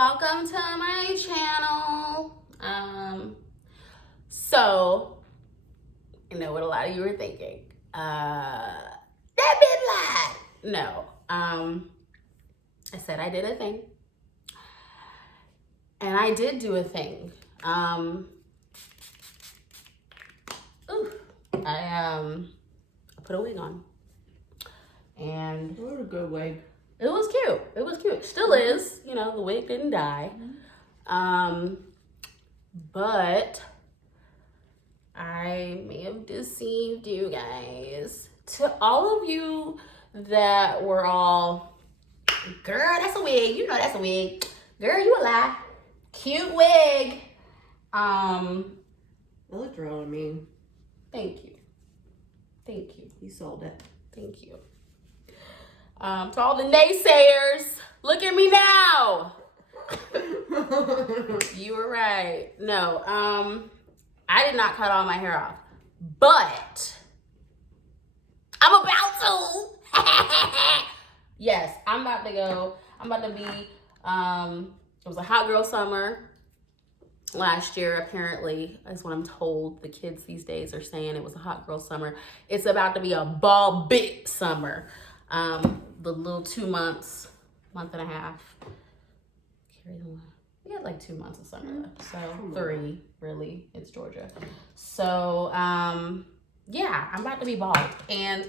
welcome to my channel. So I know what a lot of you were thinking. That bit lied. No. I said I did a thing. And I did do a thing. I put a wig on. And what a good wig. It was cute. It was cute. Still is. You know, the wig didn't die. But I may have deceived you guys. To all of you that were all, girl, that's a wig. You know that's a wig. Girl, you a lie. Cute wig. It looked real to me. Thank you. Thank you. You sold it. Thank you. To all the naysayers, look at me now. You were right. No, I did not cut all my hair off, but I'm about to. Yes, I'm about to go. I'm about to be, it was a hot girl summer last year, apparently, is what I'm told. The kids these days are saying it was a hot girl summer. It's about to be a ball big summer. The little 2 months, month and a half. We had like 2 months of summer left, so 3 really. It's Georgia. So yeah, I'm about to be bald. And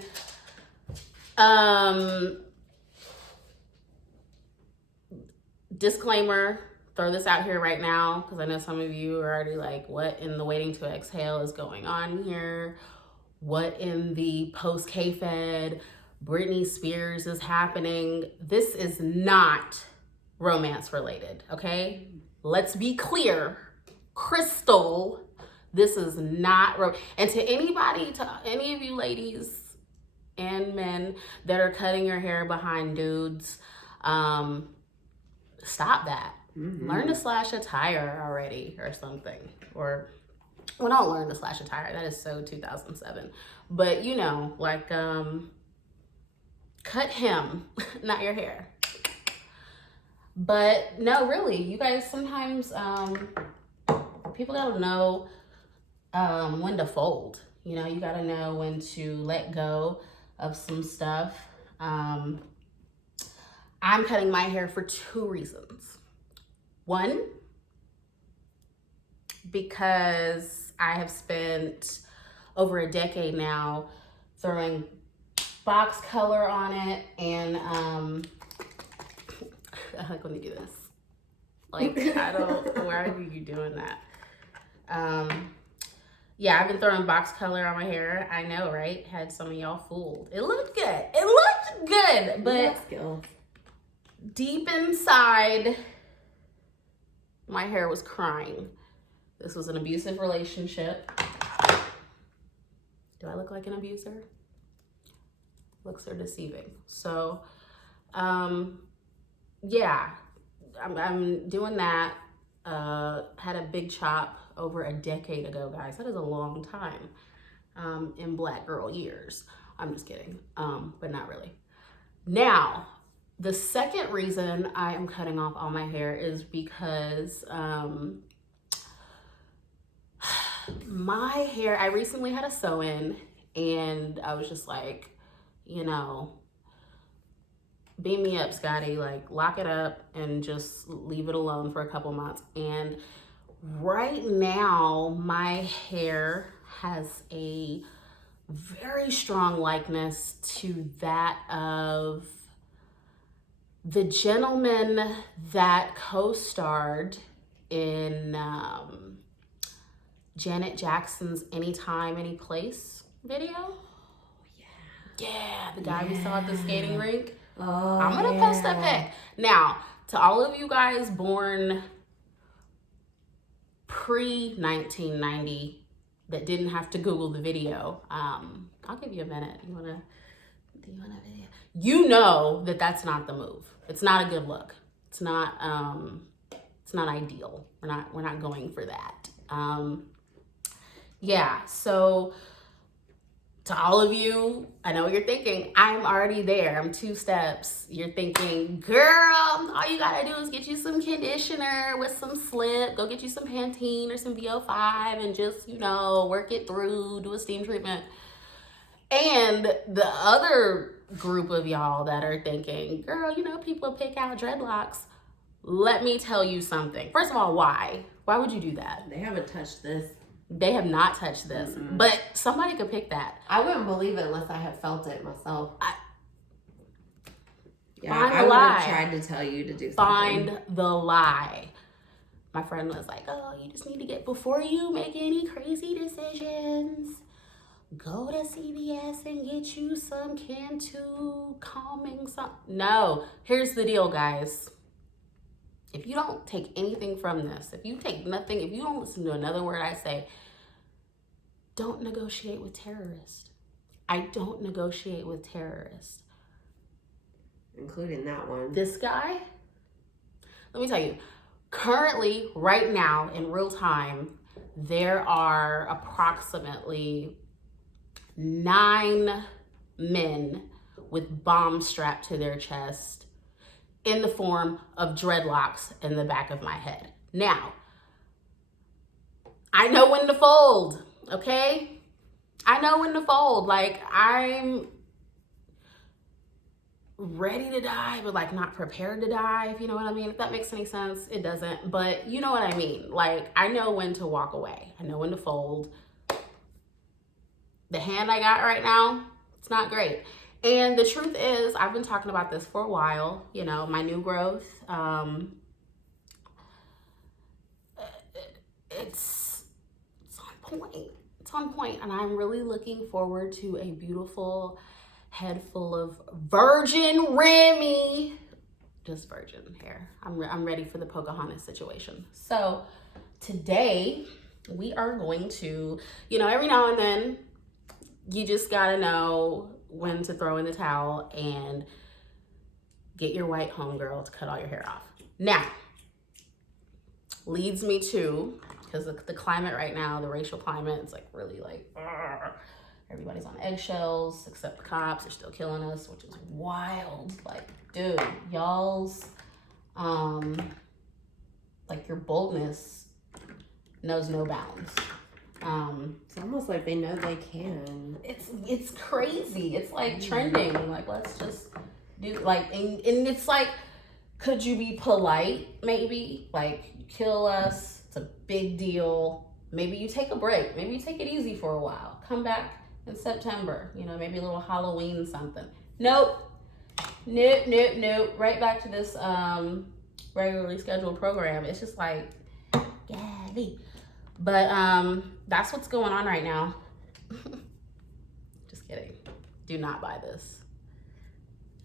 disclaimer, throw this out here right now because I know some of you are already like, what in the waiting to exhale is going on here? What in the post K-Fed Britney Spears is happening? This is not romance related, okay? Let's be clear, crystal. This is not and to anybody, to any of you ladies and men that are cutting your hair behind dudes, stop that. Learn to slash a tire already or something. Or, well, don't learn to slash a tire. That is so 2007. But you know, like, cut him, not your hair. But no, really, you guys, sometimes people gotta know when to fold. You know, you gotta know when to let go of some stuff. I'm cutting my hair for 2 reasons. 1, because I have spent over a decade now throwing box color on it, and I like when they do this. Like, I don't, why are you doing that? Yeah, I've been throwing box color on my hair. I know, right? Had some of y'all fooled. It looked good. It looked good, but deep inside, my hair was crying. This was an abusive relationship. Do I look like an abuser? Looks are deceiving. So, yeah, I'm doing that. Had a big chop over a decade ago, guys. That is a long time in black girl years. I'm just kidding, but not really. Now, the second reason I am cutting off all my hair is because my hair, I recently had a sew-in, and I was just like, you know, beam me up, Scotty, like lock it up and just leave it alone for a couple months. And right now, my hair has a very strong likeness to that of the gentleman that co-starred in Janet Jackson's Anytime, Any Place video. Yeah, the guy we saw at the skating rink. Oh, I'm gonna post that pic. Now, to all of you guys born pre-1990 that didn't have to Google the video, I'll give you a minute. Do you want a video? You know that that's not the move. It's not a good look. It's not ideal. We're not going for that. Yeah, so To all of you, I know what you're thinking. I'm already there. I'm 2 steps. You're thinking, girl, all you gotta do is get you some conditioner with some slip. Go get you some Pantene or some VO5 and just, work it through, do a steam treatment. And the other group of y'all that are thinking, girl, people pick out dreadlocks. Let me tell you something. First of all, why? Why would you do that? They haven't touched this. They have not touched this, but somebody could pick that. I wouldn't believe it unless I had felt it myself. I would have tried to tell you to do something. Find the lie. My friend was like, oh, you just need to before you make any crazy decisions, go to CVS and get you some Cantu calming something. No, here's the deal, guys. If you don't take anything from this, if you take nothing, if you don't listen to another word I say, don't negotiate with terrorists. I don't negotiate with terrorists. Including that one. This guy, let me tell you, currently, right now, in real time, there are approximately 9 men with bombs strapped to their chest in the form of dreadlocks in the back of my head. Now, I know when to fold, okay? I know when to fold. Like, I'm ready to die, but like not prepared to die, if you know what I mean. If that makes any sense, it doesn't, but you know what I mean. Like, I know when to walk away. I know when to fold. The hand I got right now, it's not great. And the truth is, I've been talking about this for a while, my new growth. It's on point. It's on point, and I'm really looking forward to a beautiful head full of virgin Remy. Just virgin hair. I'm ready for the Pocahontas situation. So today we are going to, every now and then you just gotta know when to throw in the towel and get your white homegirl to cut all your hair off. Now, leads me to, because the climate right now, the racial climate, it's like really like, everybody's on eggshells, except the cops are still killing us, which is wild. Like, dude, y'all's, like, your boldness knows no bounds. It's almost like they know they can. It's crazy. It's like trending. Like, let's just do, like, and it's like, could you be polite? Maybe, like, you kill us. It's a big deal. Maybe you take a break. Maybe you take it easy for a while. Come back in September. Maybe a little Halloween something. Nope. Right back to this regularly scheduled program. It's just like, golly. But that's what's going on right now. Just kidding. Do not buy this.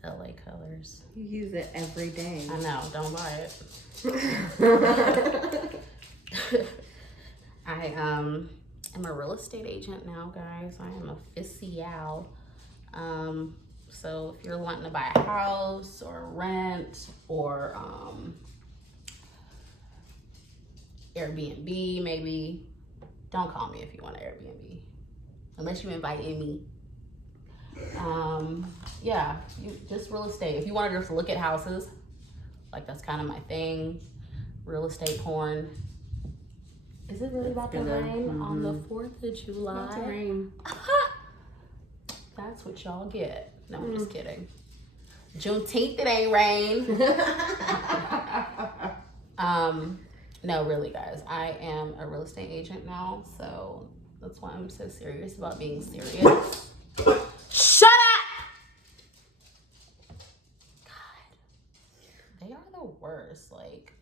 LA colors. You use it every day. I know. Don't buy it. I am a real estate agent now, guys. I am official. So if you're wanting to buy a house or rent or Airbnb, maybe, don't call me if you want an Airbnb, unless you invite me. Yeah, just real estate. If you want to just look at houses, like, that's kind of my thing. Real estate porn. Is it really about to rain on the 4th of July? About to rain. That's what y'all get. No, I'm just kidding. Juneteenth, it ain't rain. No, really, guys. I am a real estate agent now, so that's why I'm so serious about being serious. Shut up! God. They are the worst. Like,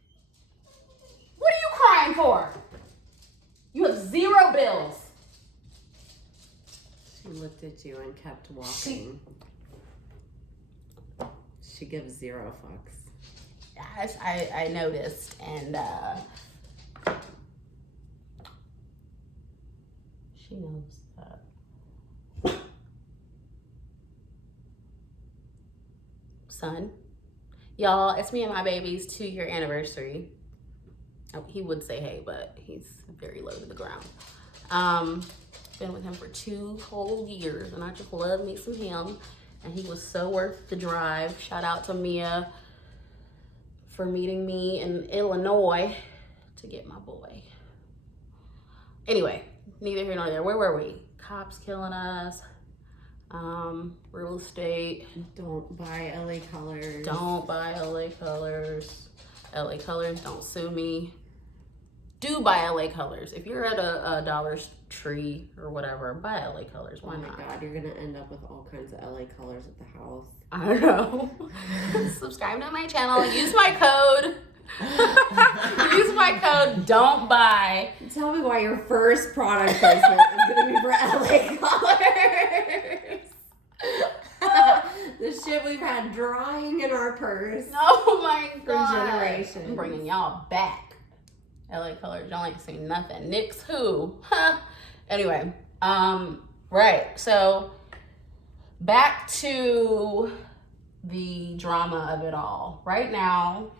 what are you crying for? You have 0 bills. She looked at you and kept walking. She gives 0 fucks. Yes, I noticed, and she knows that. Son, y'all, it's me and my baby's 2-year anniversary. Oh, he would say hey, but he's very low to the ground. Been with him for 2 whole years, and I just love me some him. And he was so worth the drive. Shout out to Mia for meeting me in Illinois to get my boy. Anyway, neither here nor there. Where were we? Cops killing us. Real estate. Don't buy LA Colors. Don't buy LA Colors. LA Colors, don't sue me. Do buy LA Colors. If you're at a Dollar Tree or whatever, buy LA Colors. Why not? Oh my God, you're gonna end up with all kinds of LA Colors at the house. I know. Subscribe to my channel. Use my code. Use my code. Don't buy. Tell me why your first product placement is gonna be for LA Colors. The shit we've had drying in our purse. Oh my for God. generations. I'm bringing y'all back. LA Colors, y'all ain't seen nothing. Nick's who? Huh. Anyway, right. So back to the drama of it all. Right now,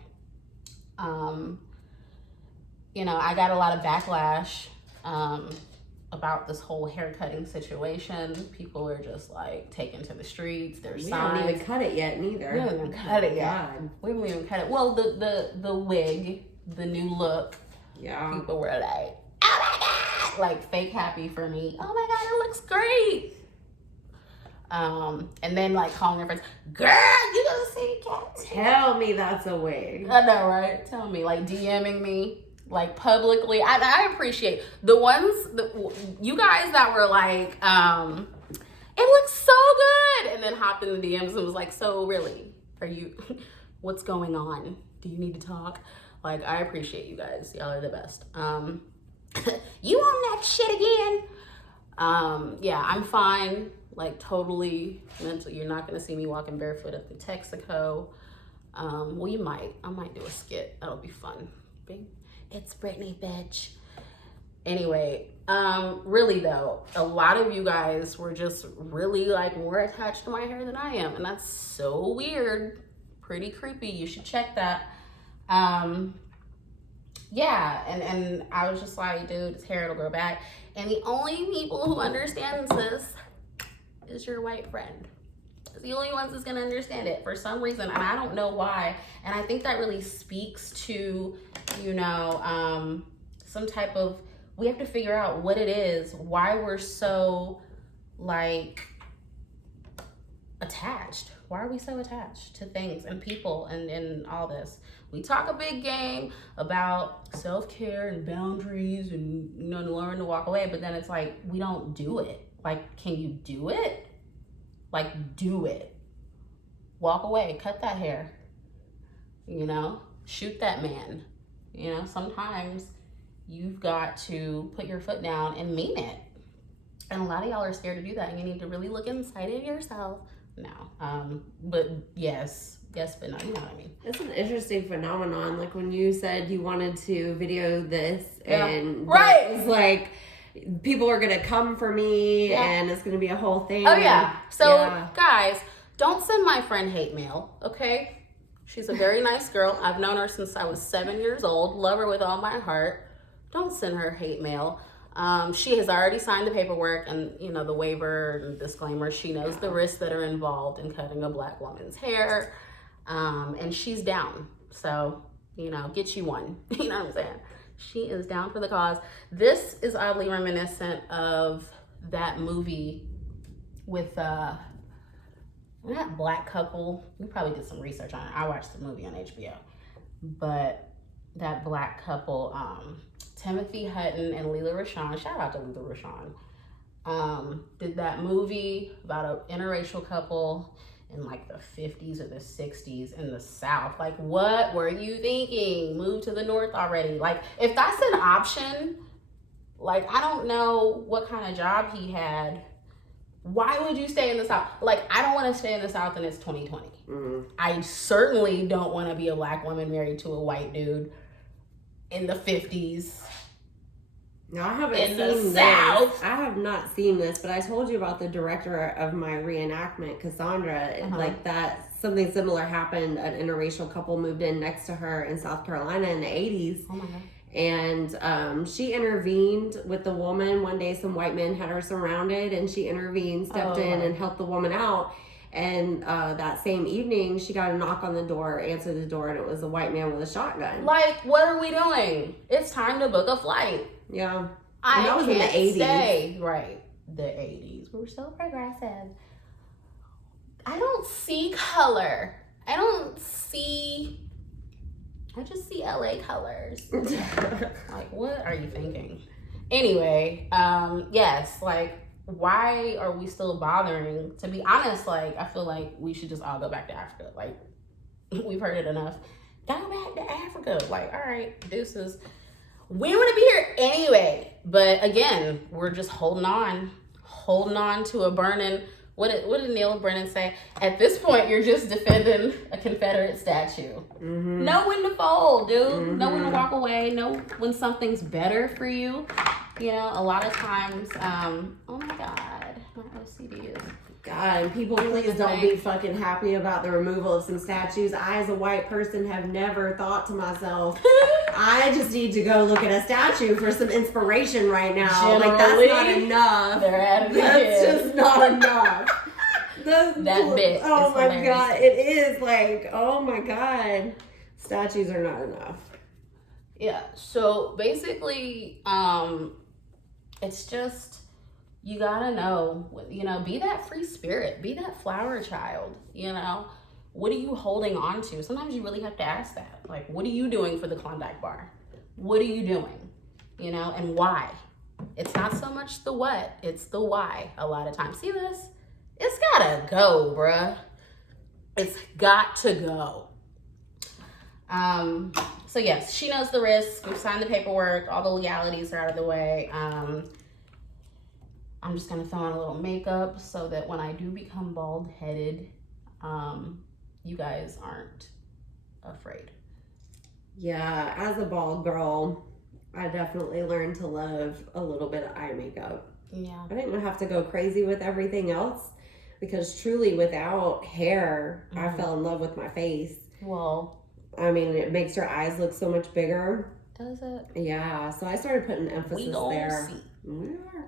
you know, I got a lot of backlash about this whole haircutting situation. People are just like taken to the streets. There's We signs. haven't even cut it yet, neither. We haven't even cut it yet. God. We haven't even cut it. Well, the wig, the new look. Yeah. People were like, oh my God, like fake happy for me. Oh my God, it looks great. And then like calling their friends, girl, you gonna see Cat? Tell me that's a wig. I know, right? Tell me, like DMing me, like publicly. I appreciate the ones, you guys that were like, it looks so good. And then hopped in the DMs and was like, so really, are you, what's going on? Do you need to talk? Like, I appreciate you guys. Y'all are the best. You on that shit again? Yeah, I'm fine. Like, totally mental. You're not going to see me walking barefoot up in Texaco. Well, you might. I might do a skit. That'll be fun. It's Brittany, bitch. Anyway, really, though, a lot of you guys were just really, like, more attached to my hair than I am. And that's so weird. Pretty creepy. You should check that. Yeah, and I was just like, dude, his hair will grow back. And the only people who understands this is your white friend. It's the only ones that's gonna understand it for some reason, and I don't know why. And I think that really speaks to, you know, some type of, we have to figure out what it is, why we're so, like, attached. Why are we so attached to things and people and all this? We talk a big game about self-care and boundaries and, you know, learn to walk away, but then it's like, we don't do it. Like, can you do it? Like, do it. Walk away, cut that hair, you know, shoot that man. You know, sometimes you've got to put your foot down and mean it. And a lot of y'all are scared to do that, and you need to really look inside of yourself. No, but yes, but no, you know what I mean. It's an interesting phenomenon. Like when you said you wanted to video this, and right, it was like people are gonna come for me, and it's gonna be a whole thing. Oh yeah. So guys, don't send my friend hate mail, okay? She's a very nice girl. I've known her since I was 7 years old. Love her with all my heart. Don't send her hate mail. She has already signed the paperwork and, you know, the waiver and disclaimer. She knows the risks that are involved in cutting a Black woman's hair. And she's down. So, you know, get you one. You know what I'm saying? She is down for the cause. This is oddly reminiscent of that movie with that Black couple. We probably did some research on it. I watched the movie on HBO. But that Black couple, Timothy Hutton and Lela Rochon, shout out to Lela Rochon, did that movie about an interracial couple in like the 50s or the 60s in the South. Like, what were you thinking? Move to the North already. Like, if that's an option, like, I don't know what kind of job he had. Why would you stay in the South? Like, I don't want to stay in the South and it's 2020. Mm-hmm. I certainly don't want to be a Black woman married to a white dude in the 50s. No, I haven't seen this. I have not seen this, but I told you about the director of my reenactment, Cassandra. Like that, something similar happened. An interracial couple moved in next to her in South Carolina in the 80s. Oh my God. And she intervened with the woman. One day some white men had her surrounded, and she intervened, stepped in and helped the woman out. And that same evening, she got a knock on the door, answered the door, and it was a white man with a shotgun. Like, what are we doing? It's time to book a flight. Yeah. And that was in the 80s. Stay. Right. The 80s. We were so progressive. I don't see color. I just see LA colors. Like, what are you thinking? Anyway, yes, like, why are we still bothering? To be honest, like, I feel like we should just all go back to Africa. Like, we've heard it enough. Go back to Africa. Like, all right, deuces. We don't want to be here anyway. But again, we're just holding on to a burning. What did Neil Brennan say? At this point, you're just defending a Confederate statue. Mm-hmm. Know when to fold, dude. Mm-hmm. Know when to walk away. Know when something's better for you. You know, a lot of times, oh my God, my OCD is... God, and people, please don't be fucking happy about the removal of some statues. I, as a white person, have never thought to myself, I just need to go look at a statue for some inspiration right now. Generally, like, that's not enough. They're at it That's again. just not enough. That bit. Oh my hilarious. God, it is like, oh my God. Statues are not enough. Yeah, so basically, it's just... You gotta know, you know, be that free spirit, be that flower child, you know? What are you holding on to? Sometimes you really have to ask that. Like, what are you doing for the Klondike bar? What are you doing? You know, and why? It's not so much the what, it's the why a lot of times. See this? It's gotta go, bruh. It's got to go. So yes, she knows the risks. We've signed the paperwork. All the legalities are out of the way. I'm just going to throw on a little makeup so that when I do become bald-headed, you guys aren't afraid. Yeah, as a bald girl, I definitely learned to love a little bit of eye makeup. Yeah. I didn't have to go crazy with everything else because truly without hair, I fell in love with my face. Well, I mean, it makes your eyes look so much bigger. Does it? Yeah, so I started putting emphasis there. See. We are.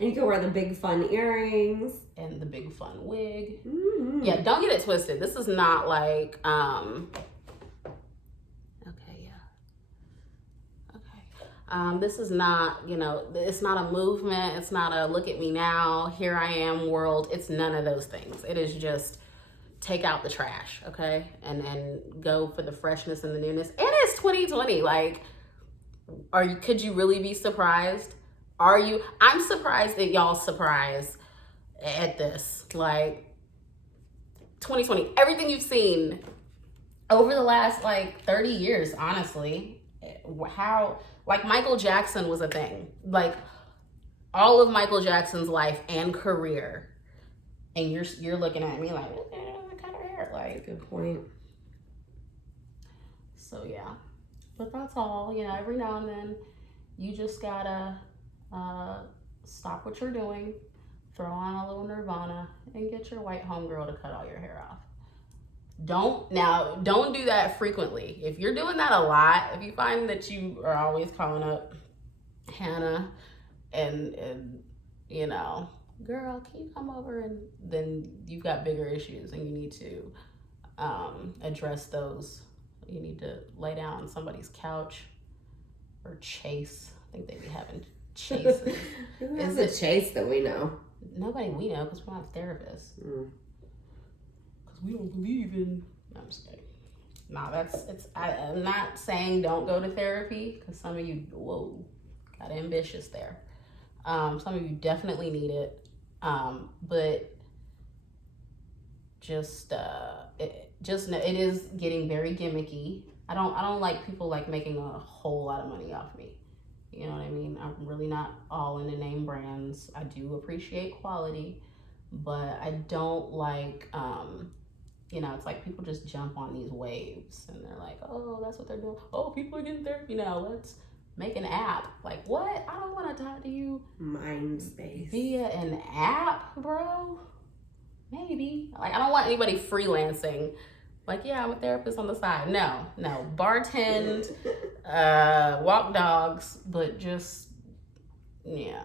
And you can wear the big fun earrings and the big fun wig. Mm-hmm. Yeah, don't get it twisted. This is not like this is not, you know, it's not a movement. It's not a look at me now, here I am world. It's none of those things. It is just take out the trash, okay? And go for the freshness and the newness. And it's 2020. Like, could you really be surprised? I'm surprised that y'all surprised at this. Like, 2020, everything you've seen over the last, 30 years, honestly. How, Michael Jackson was a thing. Like, all of Michael Jackson's life and career. And you're looking at me like, what kind of hair? Like, good point. So, yeah. But that's all. You know, every now and then, you just gotta stop what you're doing, throw on a little Nirvana, and get your white homegirl to cut all your hair off. Don't do that frequently. If you're doing that a lot, if you find that you are always calling up Hannah and you know, girl, can you come over? And then you've got bigger issues and you need to address those. You need to lay down on somebody's couch or chase. I think they be having chases. Who has a chase that we know? Nobody we know, because we're not therapists. Because we don't believe in... No, I'm just kidding. No, I'm not saying don't go to therapy, because some of you, got ambitious there. Some of you definitely need it. But it is getting very gimmicky. I don't like people making a whole lot of money off me. You know what I mean? I'm really not all into name brands. I do appreciate quality, but I don't like, it's like people just jump on these waves and they're like, oh, that's what they're doing. Oh, people are getting therapy now. Let's make an app. Like, what? I don't want to talk to you. Mind space. Via an app, bro. Maybe. I don't want anybody freelancing. Yeah, I'm a therapist on the side. No. Bartend, walk dogs, but just, yeah,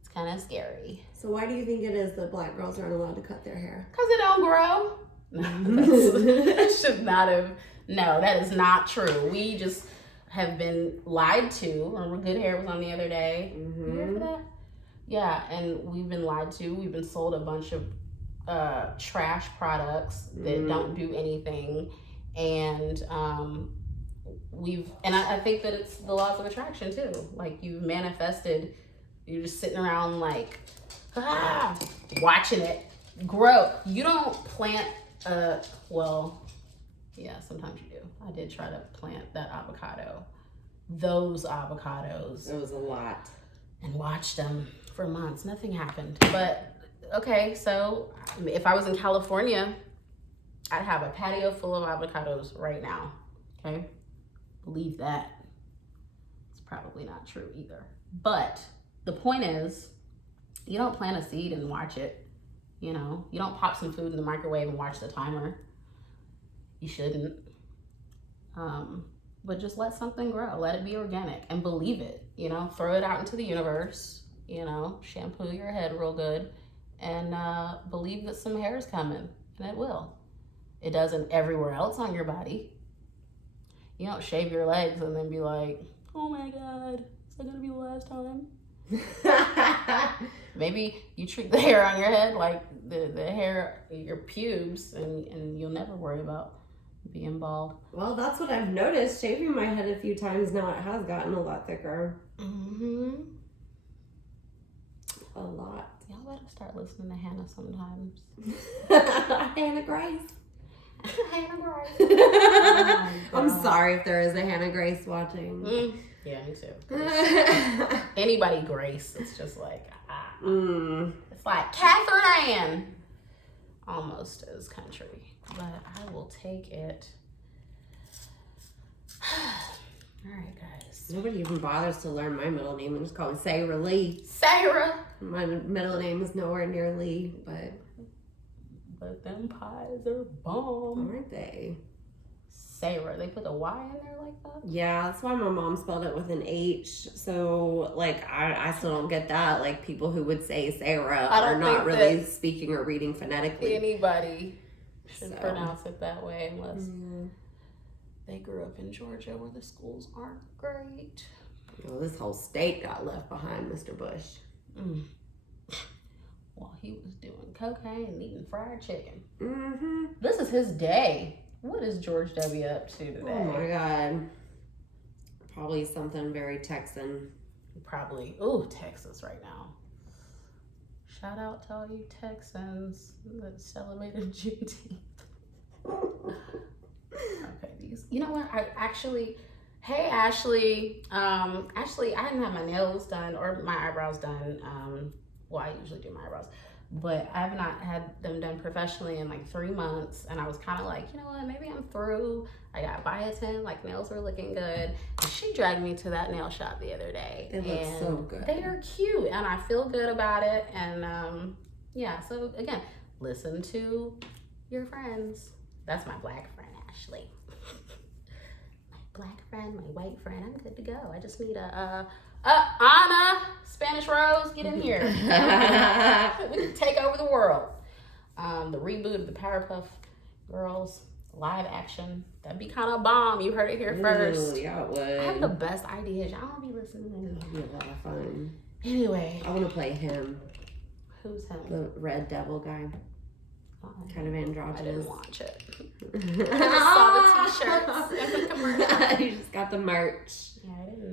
it's kind of scary. So why do you think it is that black girls aren't allowed to cut their hair? Because it don't grow. That should not have, no, that is not true. We just have been lied to. Remember Good Hair was on the other day? You hear for that? Yeah, and we've been lied to. We've been sold a bunch of trash products that don't do anything. And I think that it's the laws of attraction too. Like, you've manifested, you're just sitting around like, watching it grow. You don't plant well, yeah, sometimes you do. I did try to plant that avocado. Those avocados. It was a lot. And watched them for months. Nothing happened. But, okay, so if I was in California, I'd have a patio full of avocados right now. Okay? Believe that. It's probably not true either. But the point is, you don't plant a seed and watch it. You know, you don't pop some food in the microwave and watch the timer. You shouldn't. But just let something grow. Let it be organic and believe it. You know, throw it out into the universe. You know, shampoo your head real good and believe that some hair is coming, and it will. It doesn't everywhere else on your body. You don't shave your legs and then be like, oh my God, is that gonna be the last time? Maybe you treat the hair on your head like the hair, your pubes, and you'll never worry about being bald. Well, that's what I've noticed. Shaving my head a few times now, it has gotten a lot thicker. A lot. Y'all better start listening to Hannah sometimes. Hannah Grace. Hannah Grace. Oh, I'm sorry if there is a Hannah Grace watching. Yeah, me too. Anybody Grace, it's just like, It's like Catherine Ann. Almost as country, but I will take it. All right, guys. Nobody even bothers to learn my middle name. I'm just calling Sarah Lee. Sarah. My middle name is nowhere near Lee, but them pies are bomb. Aren't they? Sarah. They put a Y in there like that? Yeah, that's why my mom spelled it with an H. So, like, I still don't get that. Like, people who would say Sarah are not really speaking or reading phonetically. Anybody should pronounce it that way unless they grew up in Georgia where the schools aren't great. Well, this whole state got left behind Mr. Bush. While he was doing cocaine and eating fried chicken. Mm-hmm. This is his day. What is George W. up to today? Oh my God. Probably something very Texan. Probably. Ooh, Texas right now. Shout out to all you Texans that celebrated Juneteenth. Okay, these. You know what? Hey Ashley. Ashley, I didn't have my nails done or my eyebrows done. Well, I usually do my eyebrows, but I have not had them done professionally in like 3 months. And I was kind of like, you know what? Maybe I'm through. I got biotin, like nails were looking good. And she dragged me to that nail shop the other day. It looks so good. They are cute, and I feel good about it. And yeah. So again, listen to your friends. That's my black friend, Ashley. Black friend, my white friend, I'm good to go. I just need Anna, Spanish Rose, get in here. We can take over the world. The reboot of the Powerpuff Girls live action. That'd be kind of bomb. You heard it here first. Yeah, it would. I have the best ideas. Y'all want to be listening. That'd be a lot of fun. Anyway. I want to play him. Who's him? The Red Devil guy. Kind of androgynous. I didn't watch it. I just saw the t-shirts and the commercials. You just got the merch. Yeah, I didn't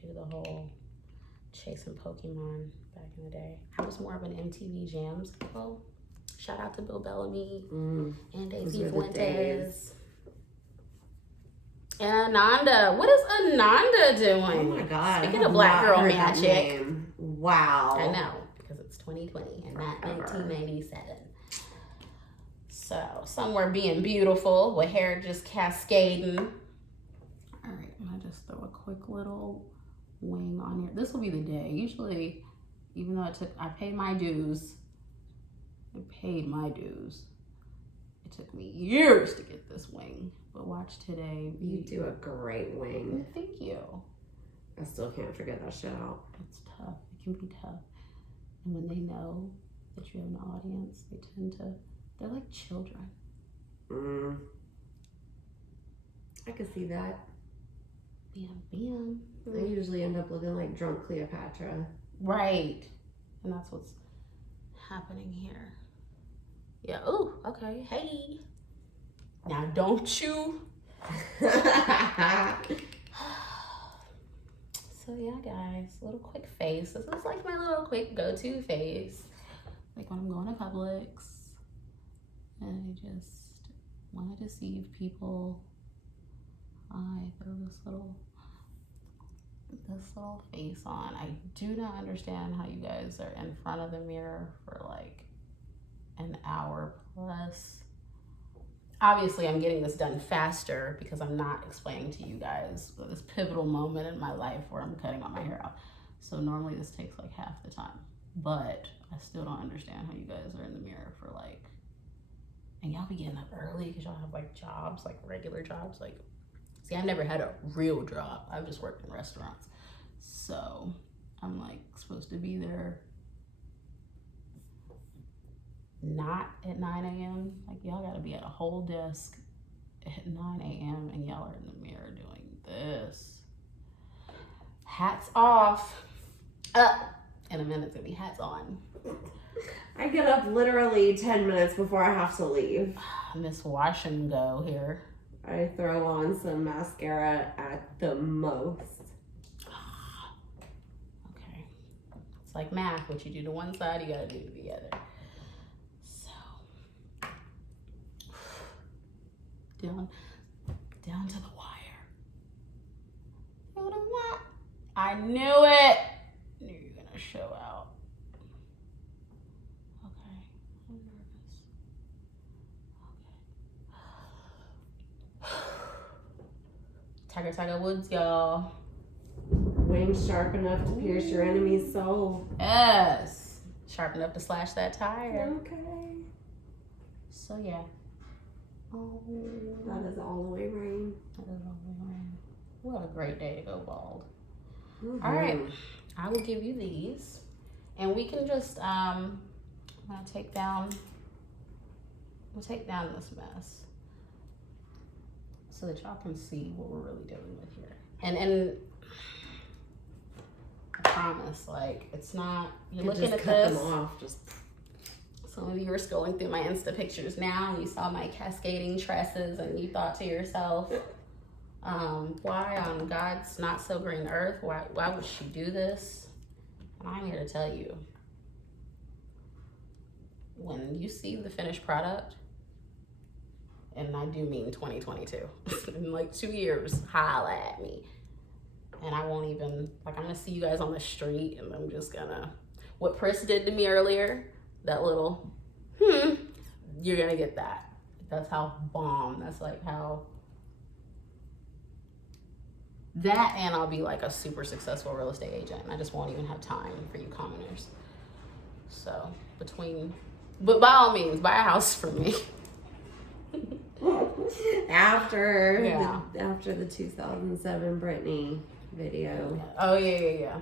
do the whole chasing Pokemon back in the day. I was more of an MTV Jams girl. Shout out to Bill Bellamy and Daisy Fuentes. And Ananda. What is Ananda doing? Oh my God. Speaking of black girl magic. Wow. I know, because it's 2020 and not 1997. So, somewhere being beautiful with hair just cascading. All right, I'm going to just throw a quick little wing on here. This will be the day. Usually, even though I paid my dues. It took me years to get this wing, but watch today. You do a great wing. Thank you. I still can't figure that shit out. It's tough. It can be tough. And when they know that you have an audience, they're like children. I could see that. Bam, bam. They usually end up looking like drunk Cleopatra. Right. And that's what's happening here. Yeah. Oh, okay. Hey. Now don't you. So yeah, guys, little quick face. This is like my little quick go-to face. Like when I'm going to Publix and I just want to deceive people, I throw this little face on. I do not understand how you guys are in front of the mirror for like an hour plus. Obviously, I'm getting this done faster because I'm not explaining to you guys this pivotal moment in my life where I'm cutting all my hair out. So normally this takes like half the time, but I still don't understand how you guys are in the mirror for like, and y'all be getting up early because y'all have like jobs, like regular jobs. Like, see, I've never had a real job. I've just worked in restaurants. So I'm like supposed to be there not at 9 a.m. Like y'all gotta be at a whole desk at 9 a.m. and y'all are in the mirror doing this. Hats off. In a minute it's gonna be hats on. I get up literally 10 minutes before I have to leave. Miss Wash and Go here. I throw on some mascara at the most. Okay. It's like math. What you do to one side, you gotta do to the other. Down to the wire. You know what? I knew it. Knew you were gonna show out. Okay, I'm nervous. Okay. Tiger Woods, y'all. Wings sharp enough to pierce your enemy's soul. Yes. Sharp enough to slash that tire. Okay. So yeah. Oh, that is all the way rain. That is all the way rain. What a great day to go bald. Mm-hmm. All right, I will give you these, and we can just I'm gonna take down this mess so that y'all can see what we're really dealing with here. And I promise, like it's not you're looking just at cut this. them off. Just. Some of you are scrolling through my Insta pictures now and you saw my cascading tresses and you thought to yourself, why on God's not so green earth, why would she do this? And I'm here to tell you, when you see the finished product, and I do mean 2022, in like 2 years, holla at me. And I won't even, like I'm gonna see you guys on the street and I'm just gonna, what Pris did to me earlier, that little, you're gonna get that. That's how bomb, that's like how, that and I'll be like a super successful real estate agent. I just won't even have time for you commoners. So but by all means, buy a house for me. After the 2007 Britney video. Oh yeah.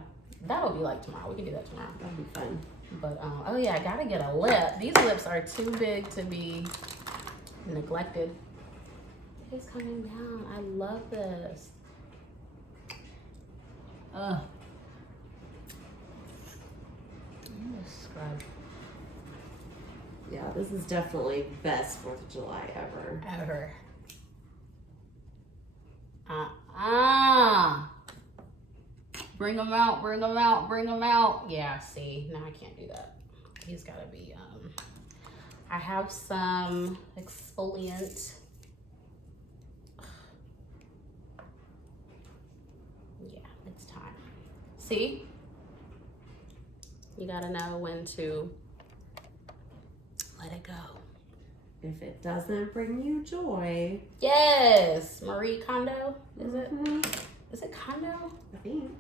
That'll be like tomorrow. We can do that tomorrow. That'll be fun. But oh yeah, I gotta get a lip. These lips are too big to be neglected. It's coming down. I love this. I'm gonna scrub. Yeah, this is definitely best 4th of July ever. Bring them out, bring them out, bring them out. Yeah, see, now I can't do that. He's gotta be, I have some exfoliant. Yeah, it's time. See? You gotta know when to let it go. If it doesn't bring you joy. Yes, Marie Kondo, is it? Mm-hmm. Is it Kondo? I think.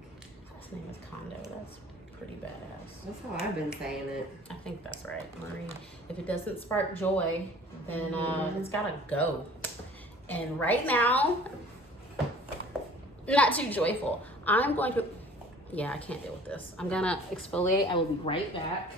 His name is Kondo. That's pretty badass. That's how I've been saying it. I think that's right, Marie. If it doesn't spark joy, then it's gotta go. And right now, not too joyful. I'm going to, yeah, I can't deal with this. I'm gonna exfoliate. I will be right back.